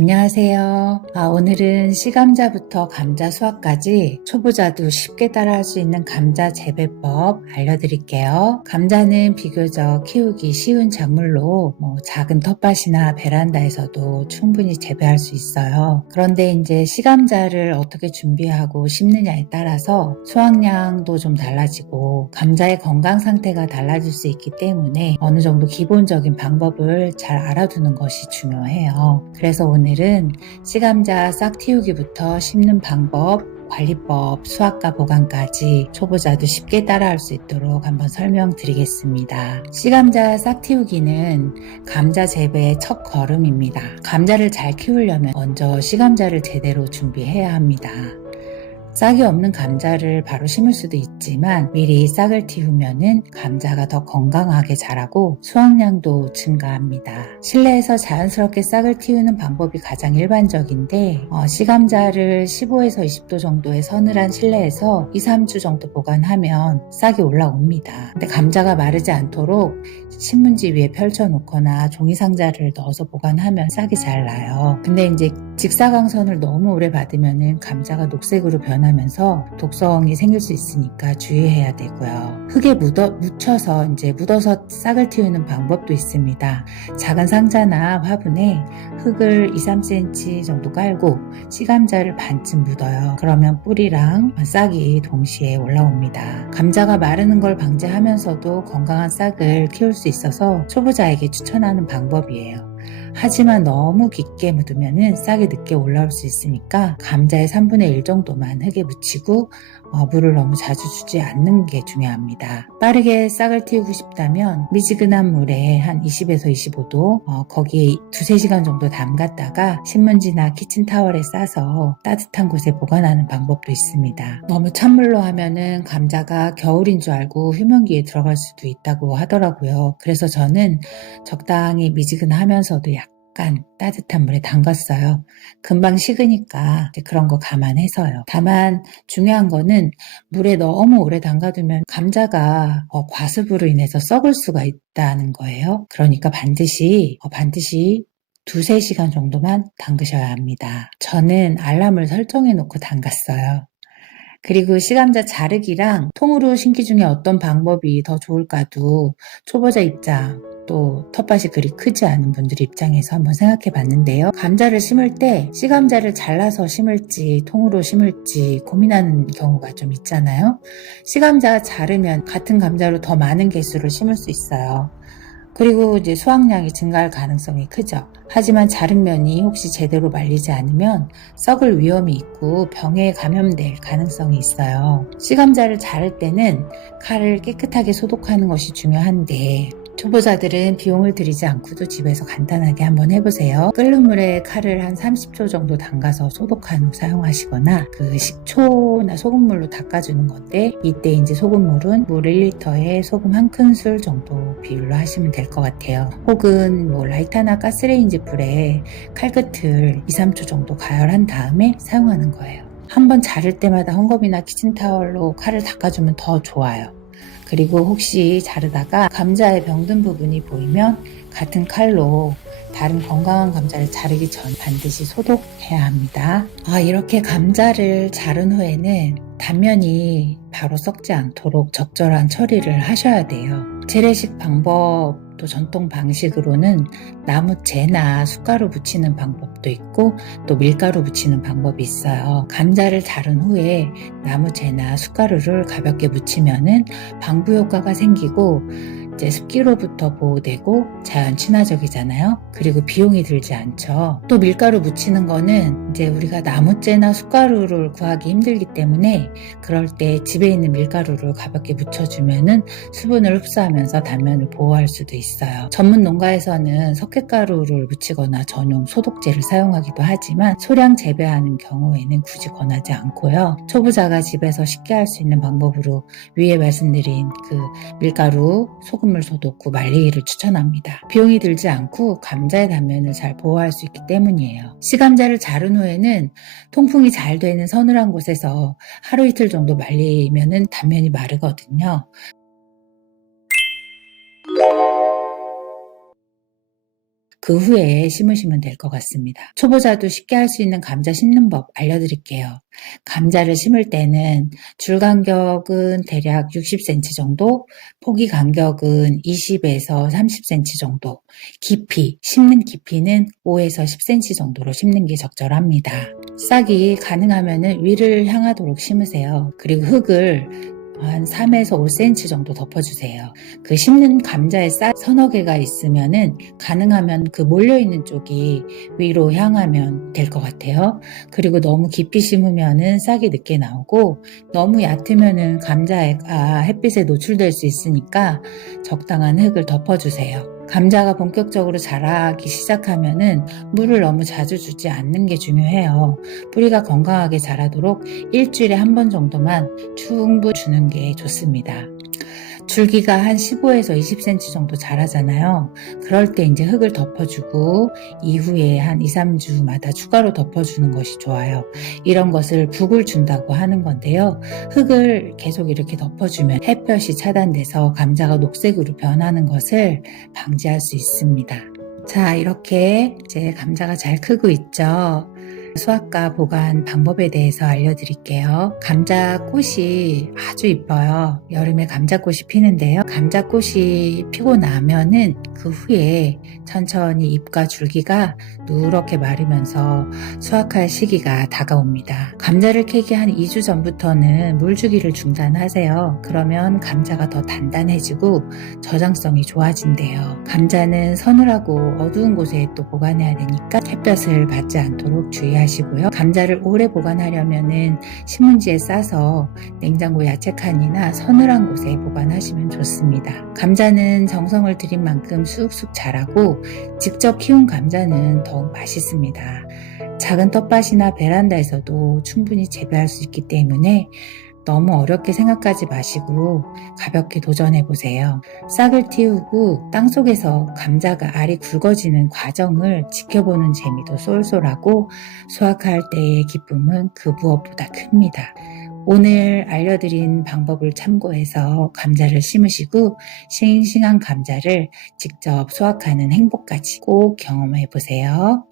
안녕하세요. 오늘은 씨감자부터 감자 수확까지 초보자도 쉽게 따라할 수 있는 감자 재배법 알려드릴게요. 감자는 비교적 키우기 쉬운 작물로 작은 텃밭이나 베란다에서도 충분히 재배할 수 있어요. 그런데 이제 씨감자를 어떻게 준비하고 심느냐에 따라서 수확량도 좀 달라지고 감자의 건강 상태가 달라질 수 있기 때문에 어느 정도 기본적인 방법을 잘 알아두는 것이 중요해요. 그래서 오늘은 씨감자 싹 틔우기부터 심는 방법, 관리법, 수확과 보관까지 초보자도 쉽게 따라할 수 있도록 한번 설명드리겠습니다. 씨감자 싹 틔우기는 감자 재배의 첫 걸음입니다. 감자를 잘 키우려면 먼저 씨감자를 제대로 준비해야 합니다. 싹이 없는 감자를 바로 심을 수도 있지만 미리 싹을 틔우면은 감자가 더 건강하게 자라고 수확량도 증가합니다. 실내에서 자연스럽게 싹을 틔우는 방법이 가장 일반적인데 씨감자를 15에서 20도 정도의 서늘한 실내에서 2, 3주 정도 보관하면 싹이 올라옵니다. 근데 감자가 마르지 않도록 신문지 위에 펼쳐놓거나 종이 상자를 넣어서 보관하면 싹이 잘 나요. 근데 이제 직사광선을 너무 오래 받으면은 감자가 녹색으로 변하면서 독성이 생길 수 있으니까 주의해야 되고요. 흙에 묻혀서 묻어서 싹을 틔우는 방법도 있습니다. 작은 상자나 화분에 흙을 2, 3cm 정도 깔고 씨감자를 반쯤 묻어요. 그러면 뿌리랑 싹이 동시에 올라옵니다. 감자가 마르는 걸 방지하면서도 건강한 싹을 키울 수 있어서 초보자에게 추천하는 방법이에요. 하지만 너무 깊게 묻으면 싹이 늦게 올라올 수 있으니까 감자의 3분의 1 정도만 흙에 묻히고 물을 너무 자주 주지 않는 게 중요합니다. 빠르게 싹을 틔우고 싶다면 미지근한 물에 한 20에서 25도 거기에 2-3시간 정도 담갔다가 신문지나 키친타월에 싸서 따뜻한 곳에 보관하는 방법도 있습니다. 너무 찬물로 하면은 감자가 겨울인 줄 알고 휴면기에 들어갈 수도 있다고 하더라고요. 그래서 저는 적당히 미지근하면서도 약간 따뜻한 물에 담갔어요. 금방 식으니까 그런 거 감안해서요. 다만 중요한 거는 물에 너무 오래 담가두면 감자가 과습으로 인해서 썩을 수가 있다는 거예요. 그러니까 반드시 2-3시간 정도만 담그셔야 합니다. 저는 알람을 설정해 놓고 담갔어요. 그리고 씨감자 자르기랑 통으로 심기 중에 어떤 방법이 더 좋을까도 초보자 입장 또 텃밭이 그리 크지 않은 분들 입장에서 한번 생각해 봤는데요. 감자를 심을 때 씨감자를 잘라서 심을지 통으로 심을지 고민하는 경우가 좀 있잖아요. 씨감자 자르면 같은 감자로 더 많은 개수를 심을 수 있어요. 그리고 이제 수확량이 증가할 가능성이 크죠. 하지만 자른 면이 혹시 제대로 말리지 않으면 썩을 위험이 있고 병에 감염될 가능성이 있어요. 씨감자를 자를 때는 칼을 깨끗하게 소독하는 것이 중요한데 초보자들은 비용을 들이지 않고도 집에서 간단하게 한번 해보세요. 끓는 물에 칼을 한 30초 정도 담가서 소독한 후 사용하시거나 식초나 소금물로 닦아주는 건데 이때 이제 소금물은 물 1리터에 소금 1큰술 정도 비율로 하시면 될 것 같아요. 혹은 라이터나 가스레인지 불에 칼끝을 2, 3초 정도 가열한 다음에 사용하는 거예요. 한번 자를 때마다 헝겊이나 키친타월로 칼을 닦아주면 더 좋아요. 그리고 혹시 자르다가 감자의 병든 부분이 보이면 같은 칼로 다른 건강한 감자를 자르기 전 반드시 소독해야 합니다. 이렇게 감자를 자른 후에는 단면이 바로 썩지 않도록 적절한 처리를 하셔야 돼요. 재래식 방법 또 전통 방식으로는 나무재나 숟가루 붙이는 방법도 있고 또 밀가루 붙이는 방법이 있어요. 감자를 자른 후에 나무재나 숟가루를 가볍게 묻히면은 방부 효과가 생기고 이제 습기로부터 보호되고 자연 친화적이잖아요. 그리고 비용이 들지 않죠. 또 밀가루 묻히는 거는 이제 우리가 나무재나 숟가루를 구하기 힘들기 때문에 그럴 때 집에 있는 밀가루를 가볍게 묻혀주면은 수분을 흡수하면서 단면을 보호할 수도 있어요. 전문 농가에서는 석회가루를 묻히거나 전용 소독제를 사용하기도 하지만 소량 재배하는 경우에는 굳이 권하지 않고요. 초보자가 집에서 쉽게 할 수 있는 방법으로 위에 말씀드린 밀가루, 소금물 소독 후 말리기를 추천합니다. 비용이 들지 않고 감자의 단면을 잘 보호할 수 있기 때문이에요. 씨감자를 자른 후에는 통풍이 잘 되는 서늘한 곳에서 하루 이틀 정도 말리면은 단면이 마르거든요. 그 후에 심으시면 될 것 같습니다. 초보자도 쉽게 할 수 있는 감자 심는 법 알려드릴게요. 감자를 심을 때는 줄 간격은 대략 60cm 정도, 포기 간격은 20에서 30cm 정도, 심는 깊이는 5에서 10cm 정도로 심는 게 적절합니다. 싹이 가능하면 위를 향하도록 심으세요. 그리고 흙을 한 3에서 5cm 정도 덮어주세요. 그 심는 감자에 싹 서너 개가 있으면은 가능하면 그 몰려있는 쪽이 위로 향하면 될 것 같아요. 그리고 너무 깊이 심으면은 싹이 늦게 나오고 너무 얕으면은 감자가 햇빛에 노출될 수 있으니까 적당한 흙을 덮어주세요. 감자가 본격적으로 자라기 시작하면은 물을 너무 자주 주지 않는 게 중요해요. 뿌리가 건강하게 자라도록 일주일에 한 번 정도만 충분히 주는 게 좋습니다. 줄기가 한 15에서 20cm 정도 자라잖아요. 그럴 때 이제 흙을 덮어주고 이후에 한 2, 3주마다 추가로 덮어주는 것이 좋아요. 이런 것을 북을 준다고 하는 건데요. 흙을 계속 이렇게 덮어주면 햇볕이 차단돼서 감자가 녹색으로 변하는 것을 방지할 수 있습니다. 자, 이렇게 이제 감자가 잘 크고 있죠. 수확과 보관 방법에 대해서 알려드릴게요. 감자꽃이 아주 이뻐요. 여름에 감자꽃이 피는데요. 감자꽃이 피고 나면은 그 후에 천천히 잎과 줄기가 누렇게 마르면서 수확할 시기가 다가옵니다. 감자를 캐기 한 2주 전부터는 물주기를 중단하세요. 그러면 감자가 더 단단해지고 저장성이 좋아진대요. 감자는 서늘하고 어두운 곳에 또 보관해야 되니까 햇볕을 받지 않도록 주의하시고요. 감자를 오래 보관하려면은 신문지에 싸서 냉장고 야채칸이나 서늘한 곳에 보관하시면 좋습니다. 감자는 정성을 들인 만큼 쑥쑥 자라고 직접 키운 감자는 더욱 맛있습니다. 작은 텃밭이나 베란다에서도 충분히 재배할 수 있기 때문에 너무 어렵게 생각하지 마시고 가볍게 도전해보세요. 싹을 틔우고 땅속에서 감자가 알이 굵어지는 과정을 지켜보는 재미도 쏠쏠하고 수확할 때의 기쁨은 그 무엇보다 큽니다. 오늘 알려드린 방법을 참고해서 감자를 심으시고 싱싱한 감자를 직접 수확하는 행복까지 꼭 경험해보세요.